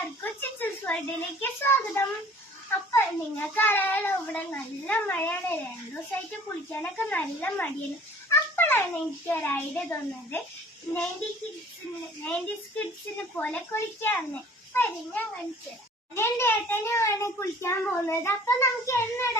എല്ലാവർക്കും ചിച്ചസ് വേൾഡിലേക്ക് സ്വാഗതം. അപ്പൊ നിങ്ങൾക്ക് അറിയാലോ ഇവിടെ നല്ല മഴയാണ്. രണ്ടു ദിവസമായിട്ട് കുളിക്കാനൊക്കെ നല്ല മടിയാണ്. അപ്പോഴാണ് എനിക്ക് ഒരു ഐഡിയ തോന്നുന്നത് നയന്റി കിഡ്സിന് നയന്റി കിഡ്സിനെ പോലെ കുളിക്കാന്ന് അപ്പൊ ഞാൻ കാണിച്ചു എന്റെ ഏട്ടനെയാണ് കുളിക്കാൻ പോകുന്നത്. അപ്പൊ നമുക്ക് എന്നിടാം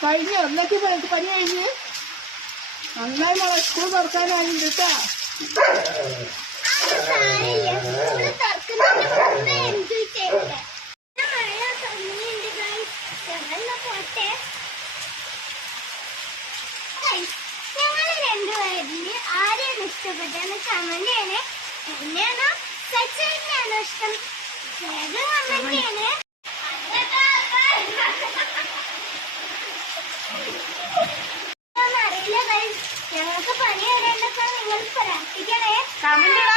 കഴിഞ്ഞു ഒന്നേക്ക് പനി കഴിഞ്ഞ് നന്നായി മോളെ സ്കൂൾ തുറക്കാനായിട്ടുണ്ട് കേട്ടാ ഇഷ്ടപ്പെട്ടെന്ന് കമന്റ് ചെയ്യണേ. എന്നെയാണോ സച്ചിനെയാണോ ഇഷ്ടം? കമന്റ് ചെയ്യണേ കമന്റ്